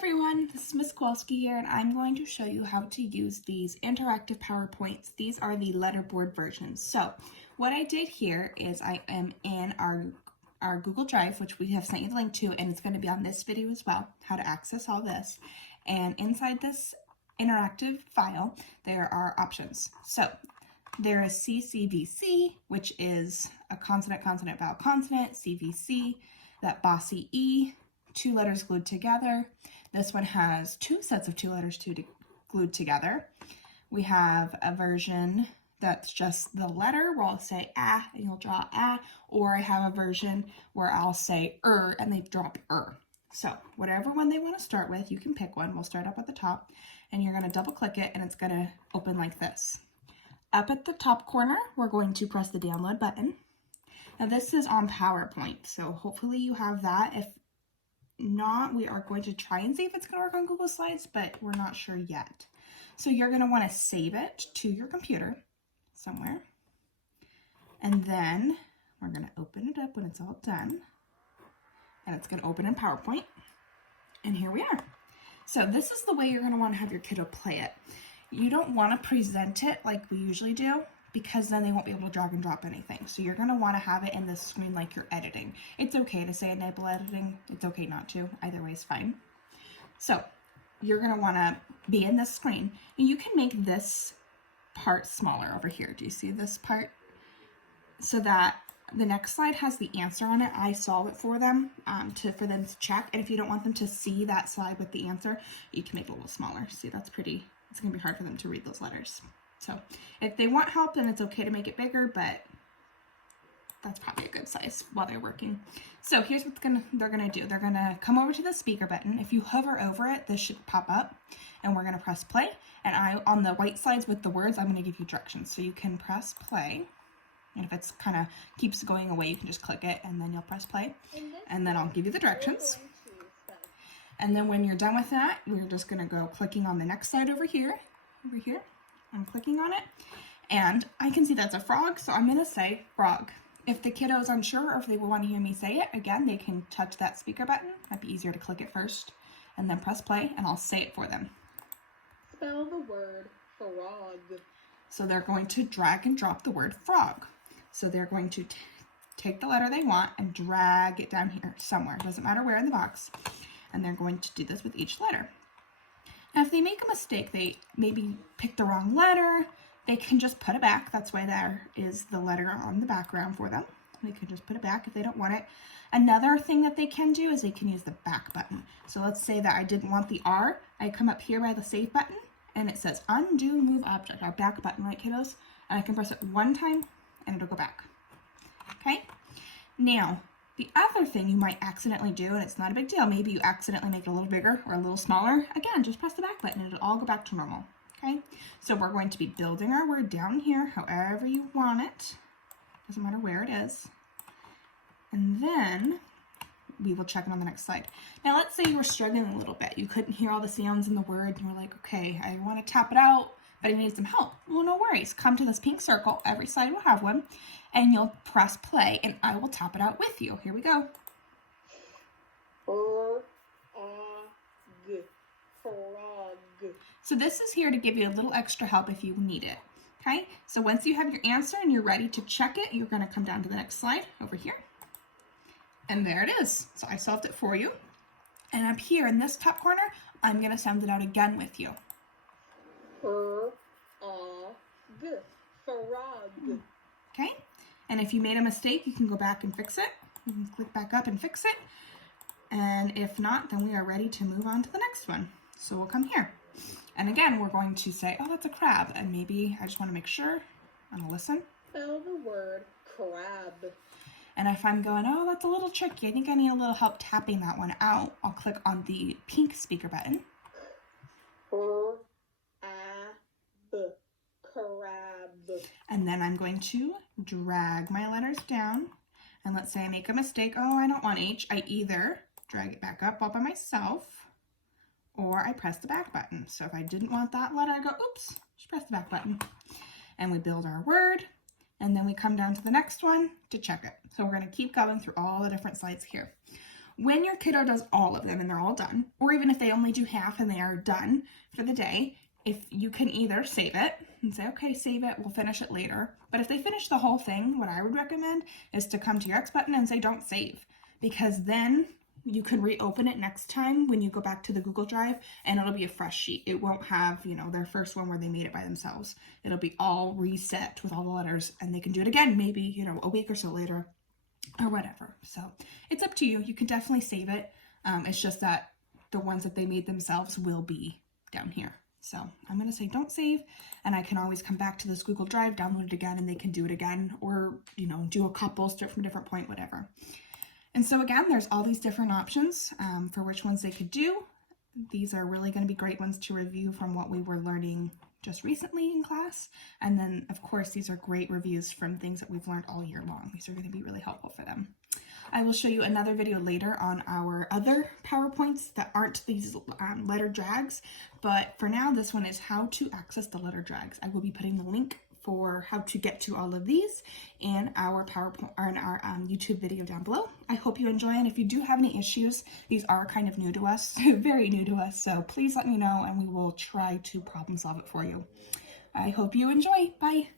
everyone, this is Miss Kowalski here, and I'm going to show you how to use these interactive PowerPoints. These are the letterboard versions. So what I did here is I am in our Google Drive, which we have sent you the link to, and it's going to be on this video as well, how to access all this. And inside this interactive file, there are options. So there is CCVC, which is a consonant, consonant, vowel, consonant, CVC, that bossy E, 2 letters glued together. This one has 2 sets of 2 letters glued together. We have a version that's just the letter where I'll say ah and you'll draw ah, or I have a version where I'll say and they drop So whatever one they want to start with, you can pick one. We'll start up at the top and you're going to double click it and it's going to open like this. Up at the top corner, we're going to press the download button. Now this is on PowerPoint, so hopefully you have that. If not, we are going to try and see if it's going to work on Google Slides, but we're not sure yet. So you're going to want to save it to your computer somewhere. And then we're going to open it up when it's all done. And it's going to open in PowerPoint. And here we are. So this is the way you're going to want to have your kiddo play it. You don't want to present it like we usually do, because then they won't be able to drag and drop anything. So you're going to want to have it in the screen like you're editing. It's okay to say enable editing. It's okay not to. Either way is fine. So you're going to want to be in this screen. And you can make this part smaller over here. Do you see this part? So that the next slide has the answer on it. I solve it for them for them to check. And if you don't want them to see that slide with the answer, you can make it a little smaller. See, that's pretty. It's going to be hard for them to read those letters. So if they want help, then it's okay to make it bigger, but that's probably a good size while they're working. So here's what they're gonna do. They're gonna come over to the speaker button. If you hover over it, this should pop up, and we're gonna press play. And on the white slides with the words, I'm gonna give you directions. So you can press play, and if it's kind of keeps going away, you can just click it, and then you'll press play, and then I'll give you the directions. And then when you're done with that, we're just gonna go clicking on the next slide over here. I'm clicking on it, and I can see that's a frog, so I'm going to say frog. If the kiddo's unsure or if they want to hear me say it, again, they can touch that speaker button. Might be easier to click it first, and then press play, and I'll say it for them. Spell the word frog. So they're going to drag and drop the word frog. So they're going to take the letter they want and drag it down here somewhere. It doesn't matter where in the box. And they're going to do this with each letter. Now, if they make a mistake, they maybe pick the wrong letter, they can just put it back. That's why there is the letter on the background for them. They can just put it back if they don't want it. Another thing that they can do is they can use the back button. So let's say that I didn't want the R. I come up here by the save button, and it says undo move object, our back button, right, kiddos? And I can press it one time, and it'll go back. Okay? Now, the other thing you might accidentally do, and it's not a big deal, maybe you accidentally make it a little bigger or a little smaller, again, just press the back button and it'll all go back to normal, okay? So we're going to be building our word down here, however you want it. Doesn't matter where it is. And then we will check it on the next slide. Now, let's say you were struggling a little bit. You couldn't hear all the sounds in the word, and you're like, okay, I want to tap it out, but I need some help. Well, no worries. Come to this pink circle. Every slide will have one. And you'll press play, and I will tap it out with you. Here we go. Frog. So this is here to give you a little extra help if you need it. Okay, so once you have your answer and you're ready to check it, you're going to come down to the next slide over here. And there it is. So I solved it for you. And up here in this top corner, I'm going to sound it out again with you. Frog. Okay, and if you made a mistake, you can go back and fix it. You can click back up and fix it. And if not, then we are ready to move on to the next one. So we'll come here. And again, we're going to say, oh, that's a crab. And maybe I just want to make sure. I'm going to listen. Spell the word crab. And if I'm going, oh, that's a little tricky, I think I need a little help tapping that one out, I'll click on the pink speaker button. Crab. And then I'm going to drag my letters down. And let's say I make a mistake. Oh, I don't want H. I either drag it back up all by myself, or I press the back button. So if I didn't want that letter, I go, oops, just press the back button. And we build our word, and then we come down to the next one to check it. So we're going to keep going through all the different slides here. when your kiddo does all of them and they're all done, or even if they only do half and they are done for the day, if you can either save it and say, okay, save it, we'll finish it later. But if they finish the whole thing, what I would recommend is to come to your X button and say don't save, because then you can reopen it next time when you go back to the Google Drive and it'll be a fresh sheet. It won't have, their first one where they made it by themselves. It'll be all reset with all the letters and they can do it again, maybe, a week or so later or whatever. So it's up to you. You can definitely save it. It's just that the ones that they made themselves will be down here. So I'm going to say don't save, and I can always come back to this Google Drive, download it again, and they can do it again, or, do a couple, start from a different point, whatever. And so again, there's all these different options for which ones they could do. These are really going to be great ones to review from what we were learning just recently in class. And then, of course, these are great reviews from things that we've learned all year long. These are going to be really helpful for them. I will show you another video later on our other PowerPoints that aren't these letter drags. But for now, this one is how to access the letter drags. I will be putting the link for how to get to all of these in our PowerPoint or in our YouTube video down below. I hope you enjoy, and if you do have any issues, these are kind of new to us, very new to us, so please let me know and we will try to problem solve it for you. I hope you enjoy. Bye.